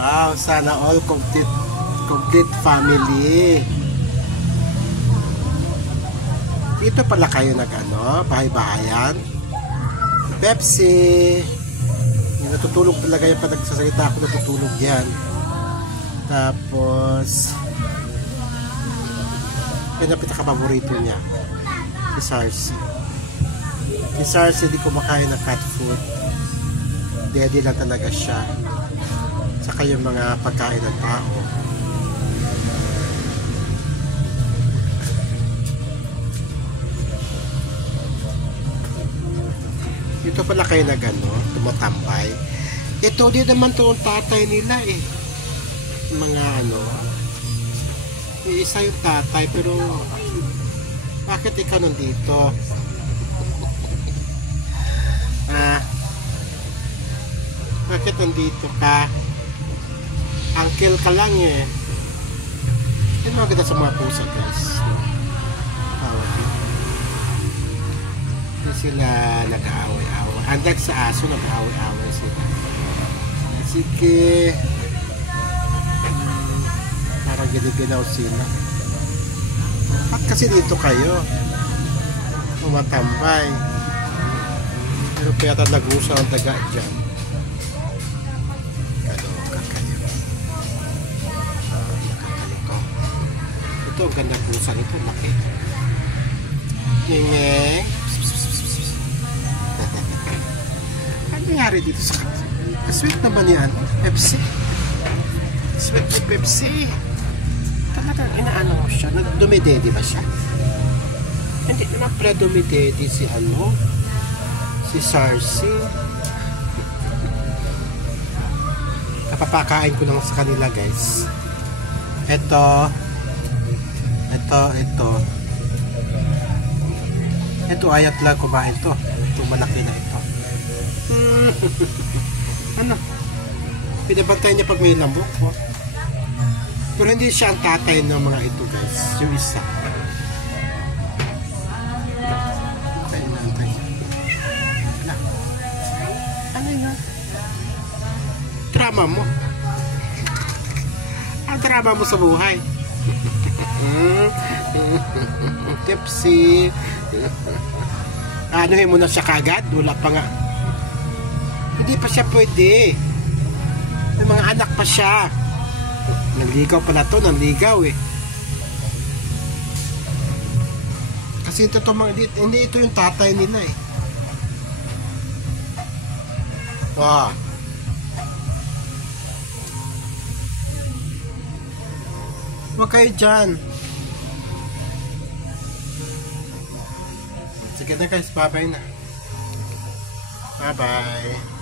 Wow, sana all complete family. Dito pala kayo bahay-bahayan. Pepsi. Yung natutulog talaga yan pag nagsasalita ako, natutulog yan. Tapos yan ang pinaka-paborito niya, si Sarsi. Si Sarsi hindi kumakain ng cat food. Daddy lang talaga siya. Saka yung mga pagkain ng tao. Dito pala kayo tumatambay. Ito din naman itong tatay nila eh. Mga isa yung tatay, pero bakit ikaw nandito? Bakit nandito ka? Uncle ka lang eh. Yan maganda sa mga pusa, guys. Hindi sila nag-aaway-aaway. Andag sa aso, nag-aaway-aaway sila. Sige. Parang giniginaw sila. At kasi dito kayo tumatambay. Pero kaya nag-usa ang daga dyan. Kaloka kayo. Ito ang ganda pusa nito. Laki. Ngeng. Ano nangyari dito sa kanila? Sweet naman yan. Pepsi. Sweet na Pepsi. Talagang inaano mo siya. Dumidedi ba siya? Hindi naman pala dumidedi si si Sarsi. Kapapakain ko lang sa kanila, guys. Ito ayat lang kumain to. Ito malaki na ito. Pinabantay niya pag may lambok po. Pero hindi siya ang tatay ng mga ito, guys. Yung isa. Ano yun? Drama mo. Ang drama mo sa buhay. Pepsi. Anuhin mo na siya kagad? Wala pa nga. Hindi pa siya pwede. May mga anak pa siya. Nanligaw pala to, nanligaw eh. Kasi hindi ito yung tatay nila eh. Wow. Huwag kayo dyan. Sige na guys, bye bye na. Bye bye.